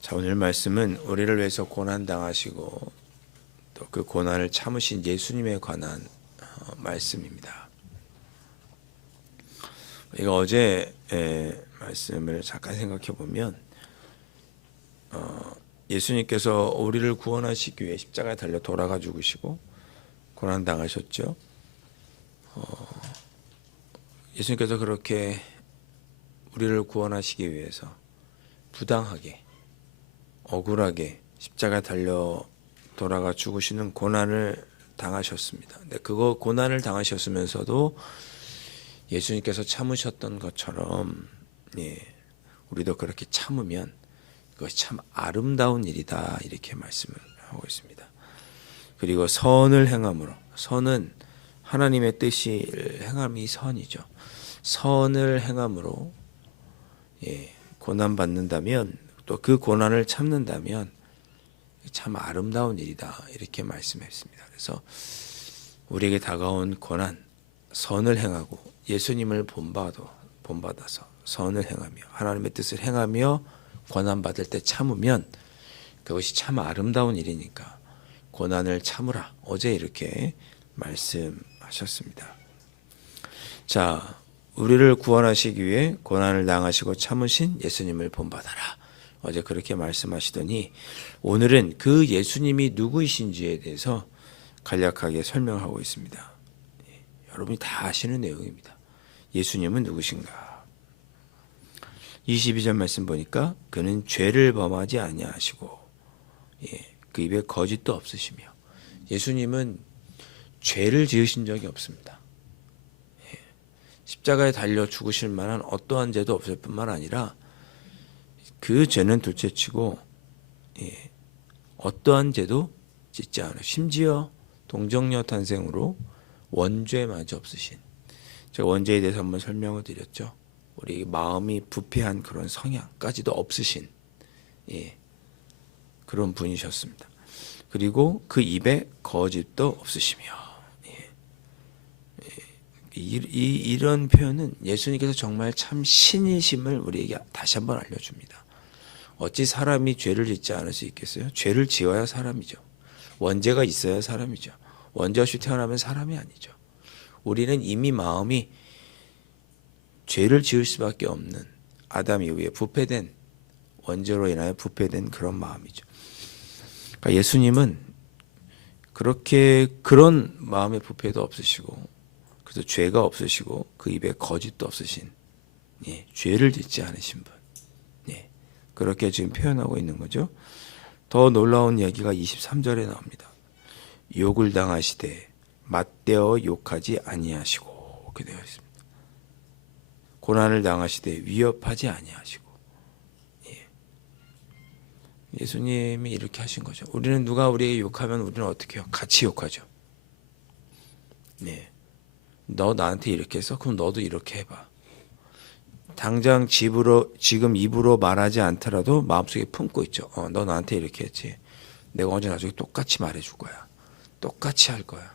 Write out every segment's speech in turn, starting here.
자, 오늘 말씀은 우리를 위해서 고난 당하시고 또 그 고난을 참으신 예수님에 관한 말씀입니다. 우리가 어제 말씀을 잠깐 생각해 보면 예수님께서 우리를 구원하시기 위해 십자가에 달려 돌아가 죽으시고 고난 당하셨죠. 예수님께서 그렇게 우리를 구원하시기 위해서 부당하게 억울하게 십자가에 달려 돌아가 죽으시는 고난을 당하셨습니다. 근데 그거 고난을 당하셨으면서도 예수님께서 참으셨던 것처럼 우리도 그렇게 참으면 그것이 참 아름다운 일이다, 이렇게 말씀을 하고 있습니다. 그리고 선을 행함으로, 선은 하나님의 뜻이 행함이 선이죠. 선을 행함으로 고난 받는다면, 또 그 고난을 참는다면 참 아름다운 일이다, 이렇게 말씀했습니다. 그래서 우리에게 다가온 고난, 선을 행하고 예수님을 본받아서 선을 행하며 하나님의 뜻을 행하며 고난 받을 때 참으면 그것이 참 아름다운 일이니까 고난을 참으라, 어제 이렇게 말씀하셨습니다. 자, 우리를 구원하시기 위해 고난을 당하시고 참으신 예수님을 본받아라, 어제 그렇게 말씀하시더니 오늘은 그 예수님이 누구이신지에 대해서 간략하게 설명하고 있습니다. 여러분이 다 아시는 내용입니다. 예수님은 누구신가? 22절 말씀 보니까 그는 죄를 범하지 아니하시고 그 입에 거짓도 없으시며, 예수님은 죄를 지으신 적이 없습니다. 십자가에 달려 죽으실 만한 어떠한 죄도 없을 뿐만 아니라 그 죄는 둘째치고 어떠한 죄도 짓지 않으시고, 심지어 동정녀 탄생으로 원죄마저 없으신, 제가 원죄에 대해서 한번 설명을 드렸죠. 우리 마음이 부패한 그런 성향까지도 없으신 그런 분이셨습니다. 그리고 그 입에 거짓도 없으시며, 이런 표현은 예수님께서 정말 참 신이심을 우리에게 다시 한번 알려줍니다. 어찌 사람이 죄를 짓지 않을 수 있겠어요? 죄를 지어야 사람이죠. 원죄가 있어야 사람이죠. 원죄 없이 태어나면 사람이 아니죠. 우리는 이미 마음이 죄를 지을 수밖에 없는 아담 이후에 부패된, 원죄로 인하여 부패된 그런 마음이죠. 그러니까 예수님은 그렇게 그런 마음의 부패도 없으시고, 그래서 죄가 없으시고 그 입에 거짓도 없으신, 죄를 짓지 않으신 분, 그렇게 지금 표현하고 있는 거죠. 더 놀라운 얘기가 23절에 나옵니다. 욕을 당하시되 맞대어 욕하지 아니하시고, 그렇게 되어 있습니다. 고난을 당하시되 위협하지 아니하시고, 예수님이 이렇게 하신 거죠. 우리는 누가 우리에게 욕하면 우리는 어떻게 해요? 같이 욕하죠. 너 나한테 이렇게 했어? 그럼 너도 이렇게 해봐. 당장 지금 입으로 말하지 않더라도 마음속에 품고 있죠. 너 나한테 이렇게 했지. 내가 언제 나중에 똑같이 말해줄 거야. 똑같이 할 거야.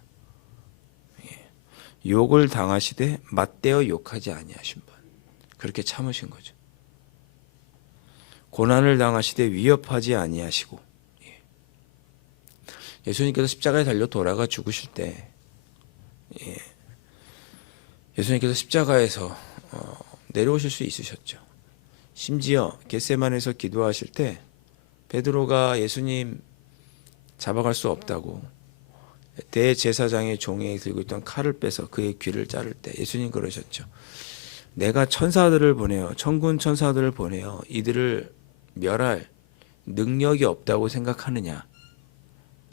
욕을 당하시되 맞대어 욕하지 아니하신 분, 그렇게 참으신 거죠. 고난을 당하시되 위협하지 아니하시고, 예수님께서 십자가에 달려 돌아가 죽으실 때 예수님께서 십자가에서 내려오실 수 있으셨죠. 심지어 겟세마네에서 기도하실 때 베드로가 예수님 잡아갈 수 없다고 대제사장의 종이 들고 있던 칼을 빼서 그의 귀를 자를 때 예수님 그러셨죠. 내가 천사들을 보내어, 천군 천사들을 보내어 이들을 멸할 능력이 없다고 생각하느냐?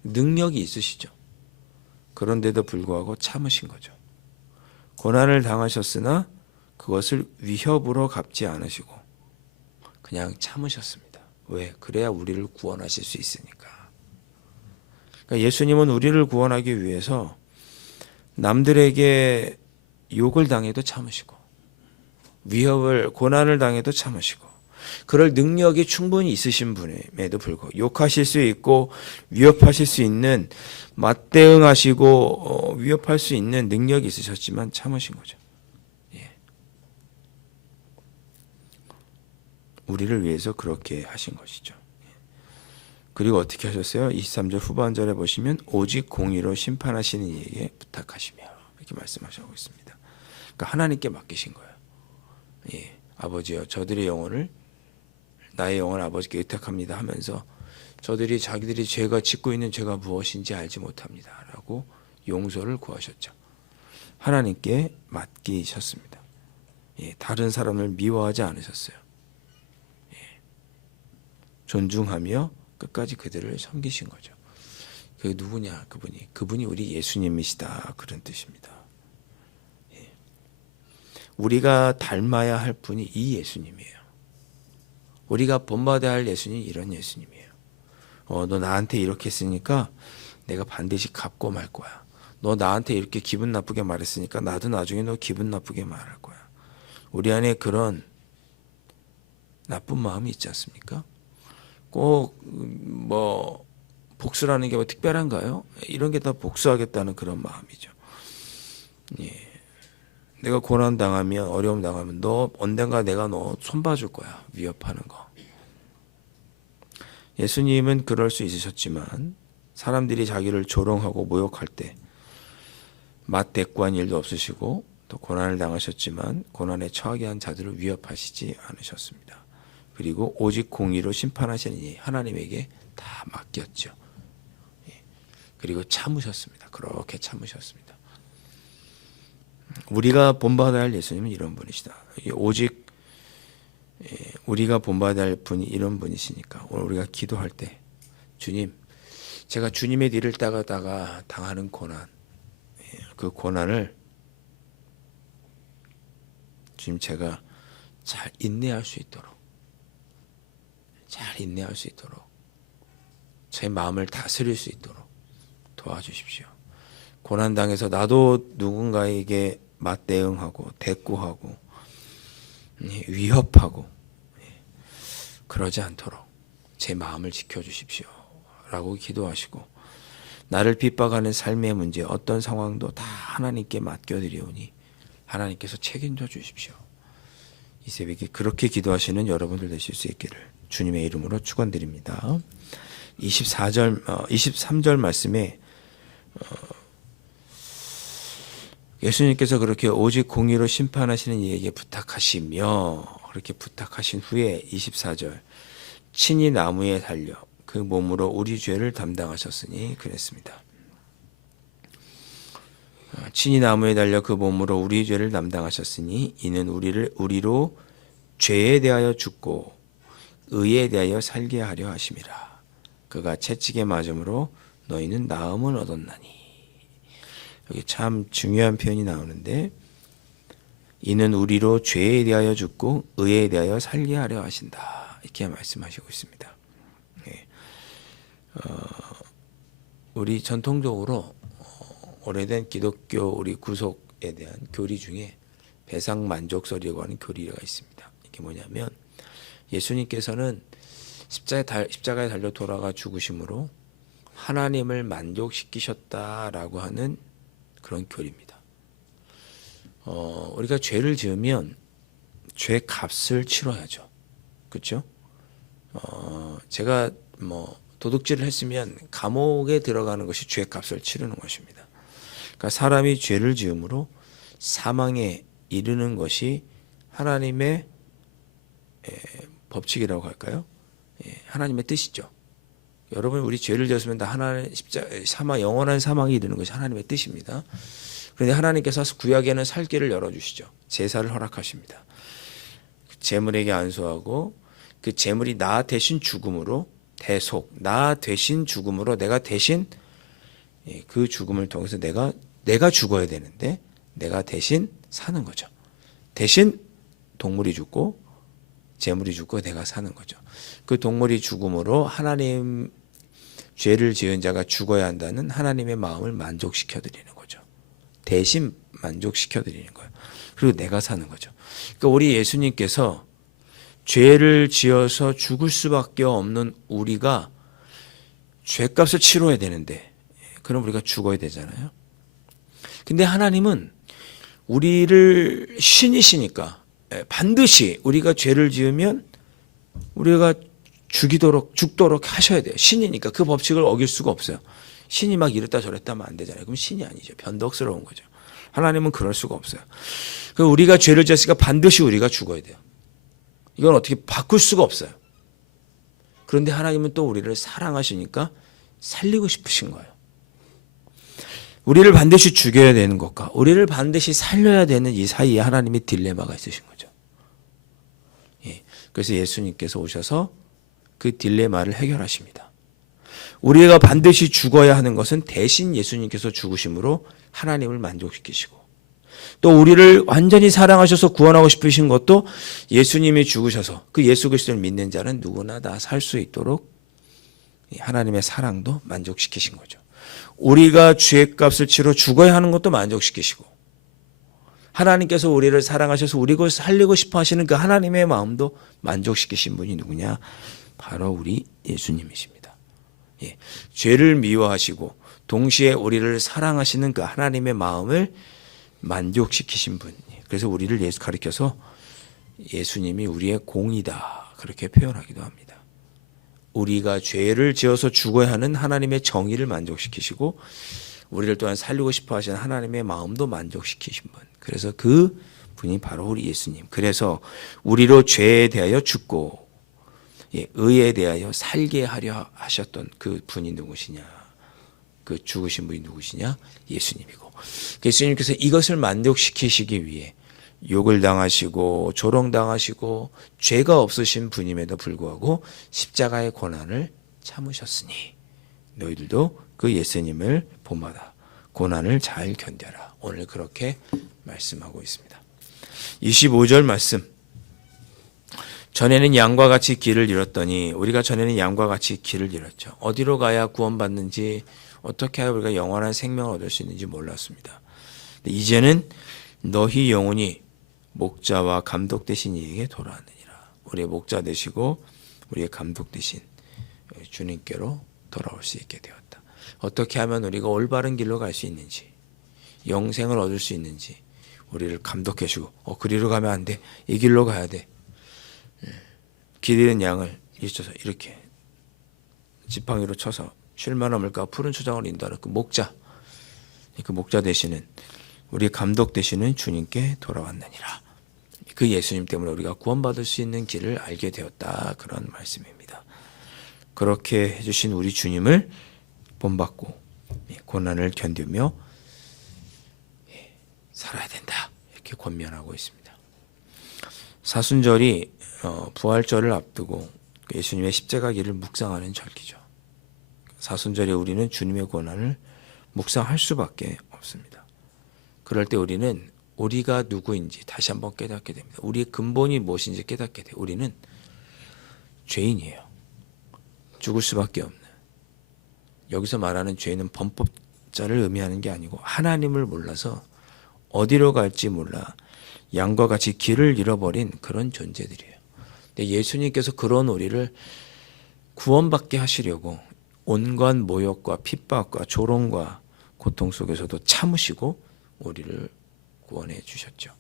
능력이 있으시죠. 그런데도 불구하고 참으신 거죠. 고난을 당하셨으나 그것을 위협으로 갚지 않으시고 그냥 참으셨습니다. 왜? 그래야 우리를 구원하실 수 있으니까. 그러니까 예수님은 우리를 구원하기 위해서 남들에게 욕을 당해도 참으시고, 고난을 당해도 참으시고, 그럴 능력이 충분히 있으신 분임에도 불구하고 욕하실 수 있고 위협하실 수 있는 맞대응하시고 위협할 수 있는 능력이 있으셨지만 참으신 거죠. 예. 우리를 위해서 그렇게 하신 것이죠. 그리고 어떻게 하셨어요? 23절 후반절에 보시면 오직 공의로 심판하시는 이에게 부탁하시며 이렇게 말씀하시고 있습니다. 그러니까 하나님께 맡기신 거예요. 예. 아버지여 저들의 영혼을 나의 영혼을 아버지께 의탁합니다 하면서 저들이 자기들이 죄가 짓고 있는 죄가 무엇인지 알지 못합니다 라고 용서를 구하셨죠. 하나님께 맡기셨습니다. 예. 다른 사람을 미워하지 않으셨어요. 예. 존중하며 끝까지 그들을 섬기신 거죠. 그게 누구냐? 그분이 우리 예수님이시다 그런 뜻입니다. 예. 우리가 닮아야 할 분이 이 예수님이에요. 우리가 본받아야 할 예수님이 이런 예수님이에요. 너 나한테 이렇게 했으니까 내가 반드시 갚고 말 거야. 너 나한테 이렇게 기분 나쁘게 말했으니까 나도 나중에 너 기분 나쁘게 말할 거야. 우리 안에 그런 나쁜 마음이 있지 않습니까? 꼭 뭐 복수라는 게 뭐 특별한가요? 이런 게 다 복수하겠다는 그런 마음이죠. 예. 내가 고난 당하면 어려움 당하면 너 언젠가 내가 너 손봐줄 거야. 위협하는 거. 예수님은 그럴 수 있으셨지만 사람들이 자기를 조롱하고 모욕할 때 맞대꾸한 일도 없으시고 또 고난을 당하셨지만 고난에 처하게 한 자들을 위협하시지 않으셨습니다. 그리고 오직 공의로 심판하시니 하나님에게 다 맡겼죠. 그리고 참으셨습니다. 그렇게 참으셨습니다. 우리가 본받아야 할 예수님은 이런 분이시다. 오직 우리가 본받아야 할 분이 이런 분이시니까 오늘 우리가 기도할 때 주님, 제가 주님의 뒤를 따가다가 당하는 고난, 그 고난을 주님 제가 잘 인내할 수 있도록 제 마음을 다스릴 수 있도록 도와주십시오. 고난당해서 나도 누군가에게 맞대응하고 대꾸하고 위협하고 그러지 않도록 제 마음을 지켜주십시오 라고 기도하시고 나를 핍박하는 삶의 문제 어떤 상황도 다 하나님께 맡겨드리오니 하나님께서 책임져 주십시오. 이 새벽에 그렇게 기도하시는 여러분들 되실 수 있기를 주님의 이름으로 축원드립니다. 23절 말씀에 예수님께서 그렇게 오직 공의로 심판하시는 이에게 부탁하시며 그렇게 부탁하신 후에 24절 친히 나무에 달려 그 몸으로 우리 죄를 담당하셨으니 그랬습니다. 친히 나무에 달려 그 몸으로 우리 죄를 담당하셨으니 이는 우리로 죄에 대하여 죽고 의에 대하여 살게 하려 하심이라. 그가 채찍에 맞음으로 너희는 나음을 얻었나니. 여기 참 중요한 표현이 나오는데 이는 우리로 죄에 대하여 죽고 의에 대하여 살게 하려 하신다. 이렇게 말씀하시고 있습니다. 네. 우리 전통적으로 오래된 기독교 우리 구속에 대한 교리 중에 배상만족설이라고 하는 교리가 있습니다. 이게 뭐냐면 예수님께서는 십자가에 달려 돌아가 죽으심으로 하나님을 만족시키셨다라고 하는 그런 교리입니다. 우리가 죄를 지으면 죄 값을 치러야죠. 그렇죠? 제가 도둑질을 했으면 감옥에 들어가는 것이 죄 값을 치르는 것입니다. 그러니까 사람이 죄를 지음으로 사망에 이르는 것이 하나님의 법칙이라고 할까요? 하나님의 뜻이죠. 여러분 우리 죄를 지었으면 다 하나님 영원한 사망에 이르는 것이 하나님의 뜻입니다. 그런데 하나님께서 구약에는 살 길을 열어주시죠. 제사를 허락하십니다. 제물에게 안수하고 그 제물이 나 대신 죽음으로 나 대신 죽음으로 내가 대신 그 죽음을 통해서 내가 죽어야 되는데 내가 대신 사는 거죠. 대신 동물이 죽고 제물이 죽고 내가 사는 거죠. 그 동물이 죽음으로 하나님 죄를 지은 자가 죽어야 한다는 하나님의 마음을 만족시켜 드리는 거죠. 대신 만족시켜 드리는 거예요. 그리고 내가 사는 거죠. 그러니까 우리 예수님께서 죄를 지어서 죽을 수밖에 없는 우리가 죄값을 치러야 되는데, 그럼 우리가 죽어야 되잖아요. 근데 하나님은 우리를 신이시니까 반드시 우리가 죄를 지으면 우리가 죽도록 하셔야 돼요. 신이니까 그 법칙을 어길 수가 없어요. 신이 막 이랬다 저랬다 하면 안 되잖아요. 그럼 신이 아니죠. 변덕스러운 거죠. 하나님은 그럴 수가 없어요. 그럼 우리가 죄를 지었으니까 반드시 우리가 죽어야 돼요. 이건 어떻게 바꿀 수가 없어요. 그런데 하나님은 또 우리를 사랑하시니까 살리고 싶으신 거예요. 우리를 반드시 죽여야 되는 것과 우리를 반드시 살려야 되는 이 사이에 하나님의 딜레마가 있으신 거죠. 그래서 예수님께서 오셔서 그 딜레마를 해결하십니다. 우리가 반드시 죽어야 하는 것은 대신 예수님께서 죽으심으로 하나님을 만족시키시고, 또 우리를 완전히 사랑하셔서 구원하고 싶으신 것도 예수님이 죽으셔서 그 예수 그리스도를 믿는 자는 누구나 다 살 수 있도록 하나님의 사랑도 만족시키신 거죠. 우리가 죄값을 치러 죽어야 하는 것도 만족시키시고, 하나님께서 우리를 사랑하셔서 우리를 살리고 싶어 하시는 그 하나님의 마음도 만족시키신 분이 누구냐? 바로 우리 예수님이십니다. 죄를 미워하시고 동시에 우리를 사랑하시는 그 하나님의 마음을 만족시키신 분. 그래서 우리를 가리켜서 예수님이 우리의 공이다, 그렇게 표현하기도 합니다. 우리가 죄를 지어서 죽어야 하는 하나님의 정의를 만족시키시고 우리를 또한 살리고 싶어 하시는 하나님의 마음도 만족시키신 분. 그래서 그 분이 바로 우리 예수님. 그래서 우리로 죄에 대하여 죽고 의에 대하여 살게 하려 하셨던 그 분이 누구시냐? 그 죽으신 분이 누구시냐? 예수님이고, 예수님께서 이것을 만족시키시기 위해 욕을 당하시고 조롱당하시고 죄가 없으신 분임에도 불구하고 십자가의 고난을 참으셨으니 너희들도 그 예수님을 본받아 고난을 잘 견뎌라. 오늘 그렇게 말씀하고 있습니다. 25절 말씀. 전에는 양과 같이 길을 잃었더니, 우리가 전에는 양과 같이 길을 잃었죠. 어디로 가야 구원받는지, 어떻게 해야 우리가 영원한 생명을 얻을 수 있는지 몰랐습니다. 이제는 너희 영혼이 목자와 감독 되신 이에게 돌아왔느니라. 우리의 목자 되시고 우리의 감독 되신 주님께로 돌아올 수 있게 되었다. 어떻게 하면 우리가 올바른 길로 갈 수 있는지, 영생을 얻을 수 있는지 우리를 감독해 주고, 그리로 가면 안 돼, 이 길로 가야 돼. 길 잃은 양을 있어서 이렇게 지팡이로 쳐서 쉴만 없을까 푸른 초장을 인도하는 그 목자 되시는 우리 감독 되시는 주님께 돌아왔느니라. 그 예수님 때문에 우리가 구원받을 수 있는 길을 알게 되었다, 그런 말씀입니다. 그렇게 해주신 우리 주님을 본받고 고난을 견디며 살아야 된다, 이렇게 권면하고 있습니다. 사순절이 부활절을 앞두고 예수님의 십자가 길을 묵상하는 절기죠. 사순절에 우리는 주님의 고난을 묵상할 수밖에 없습니다. 그럴 때 우리는 우리가 누구인지 다시 한번 깨닫게 됩니다. 우리의 근본이 무엇인지 깨닫게 돼요. 우리는 죄인이에요. 죽을 수밖에 없는. 여기서 말하는 죄는 범법자를 의미하는 게 아니고 하나님을 몰라서 어디로 갈지 몰라 양과 같이 길을 잃어버린 그런 존재들이에요. 근데 예수님께서 그런 우리를 구원받게 하시려고 온갖 모욕과 핍박과 조롱과 고통 속에서도 참으시고 우리를 구원해 주셨죠.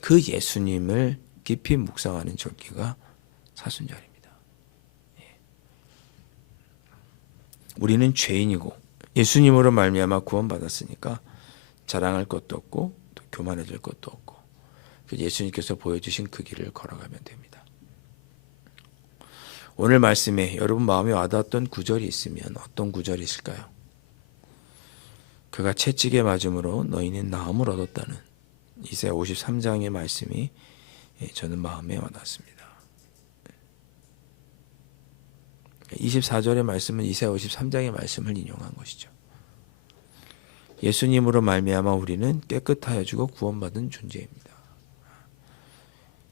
그 예수님을 깊이 묵상하는 절기가 사순절입니다. 우리는 죄인이고 예수님으로 말미암아 구원받았으니까 자랑할 것도 없고 또 교만해질 것도 없고, 예수님께서 보여주신 그 길을 걸어가면 됩니다. 오늘 말씀에 여러분 마음에 와닿았던 구절이 있으면 어떤 구절이 있을까요? 그가 채찍에 맞음으로 너희는 나음을 얻었다는 이사야 53장의 말씀이 저는 마음에 와닿습니다. 24절의 말씀은 이사야 53장의 말씀을 인용한 것이죠. 예수님으로 말미암아 우리는 깨끗하여지고 구원받은 존재입니다.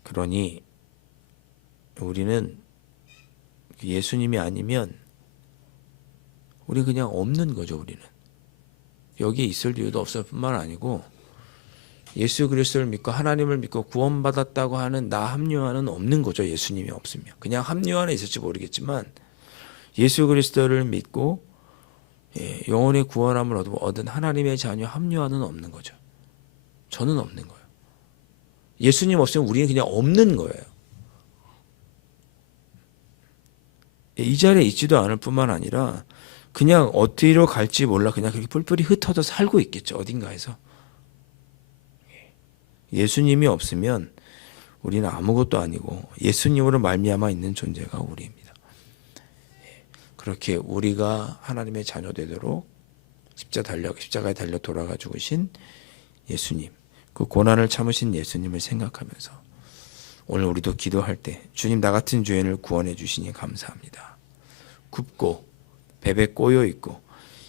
그러니 우리는 예수님이 아니면 우리 그냥 없는 거죠. 우리는 여기에 있을 이유도 없을 뿐만 아니고 예수 그리스도를 믿고 하나님을 믿고 구원받았다고 하는 나 합리화는 없는 거죠. 예수님이 없으면. 그냥 합리화는 있을지 모르겠지만 예수 그리스도를 믿고 영혼의 구원함을 얻은 하나님의 자녀 합리화는 없는 거죠. 저는 없는 거예요. 예수님 없으면 우리는 그냥 없는 거예요. 이 자리에 있지도 않을 뿐만 아니라 그냥 어디로 갈지 몰라 그냥 그렇게 뿔뿔이 흩어져 살고 있겠죠. 어딘가에서. 예수님이 없으면 우리는 아무것도 아니고 예수님으로 말미암아 있는 존재가 우리입니다. 그렇게 우리가 하나님의 자녀 되도록 십자가에 달려 돌아가 죽으신 예수님, 그 고난을 참으신 예수님을 생각하면서 오늘 우리도 기도할 때 주님 나 같은 죄인을 구원해 주시니 감사합니다. 굽고 배에 꼬여 있고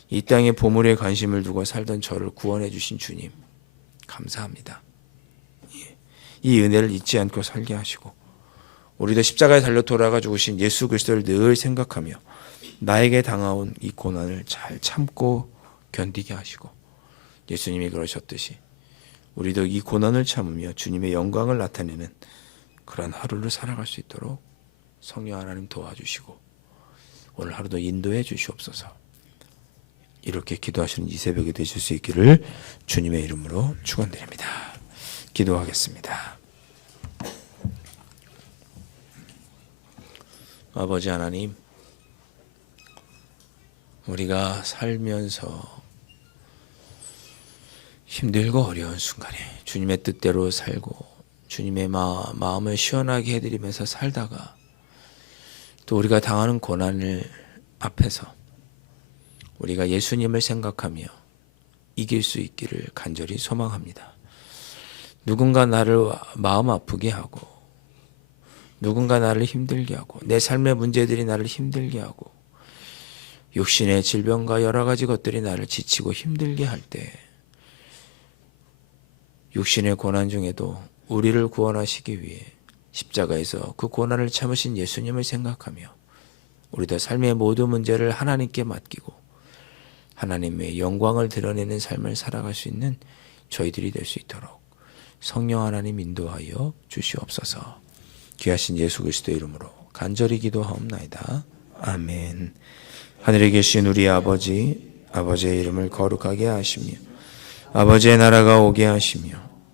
이 땅의 보물에 관심을 두고 살던 저를 구원해 주신 주님 감사합니다. 이 은혜를 잊지 않고 살게 하시고 우리도 십자가에 달려 돌아가 죽으신 예수 그리스도를 늘 생각하며 나에게 당하온 이 고난을 잘 참고 견디게 하시고 예수님이 그러셨듯이 우리도 이 고난을 참으며 주님의 영광을 나타내는 그런 하루를 살아갈 수 있도록 성령 하나님 도와주시고 오늘 하루도 인도해 주시옵소서. 이렇게 기도하시는 이 새벽이 되실 수 있기를 주님의 이름으로 축원드립니다. 기도하겠습니다. 아버지 하나님, 우리가 살면서 힘들고 어려운 순간에 주님의 뜻대로 살고 주님의 마음을 시원하게 해드리면서 살다가 또 우리가 당하는 고난을 앞에서 우리가 예수님을 생각하며 이길 수 있기를 간절히 소망합니다. 누군가 나를 마음 아프게 하고 누군가 나를 힘들게 하고 내 삶의 문제들이 나를 힘들게 하고 육신의 질병과 여러 가지 것들이 나를 지치고 힘들게 할 때 육신의 고난 중에도 우리를 구원하시기 위해 십자가에서 그 고난을 참으신 예수님을 생각하며 우리도 삶의 모든 문제를 하나님께 맡기고 하나님의 영광을 드러내는 삶을 살아갈 수 있는 저희들이 될 수 있도록 성령 하나님 인도하여 주시옵소서. 귀하신 예수 그리스도의 이름으로 간절히 기도하옵나이다. 아멘. 하늘에 계신 우리 아버지, 아버지의 이름을 거룩하게 하시며 아버지의 나라가 오게 하시며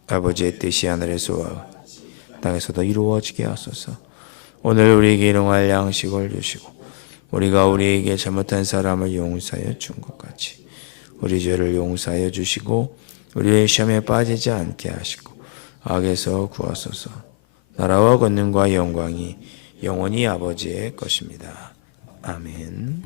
아버지의 뜻이 하늘에서와 땅에서도 이루어지게 하소서. 오늘 우리에게 일용할 양식을 주시고 우리가 우리에게 잘못한 사람을 용서하여 준 것 같이 우리 죄를 용서하여 주시고 우리의 시험에 빠지지 않게 하시고 악에서 구하소서. 나라와 권능과 영광이 영원히 아버지의 것입니다. 아멘.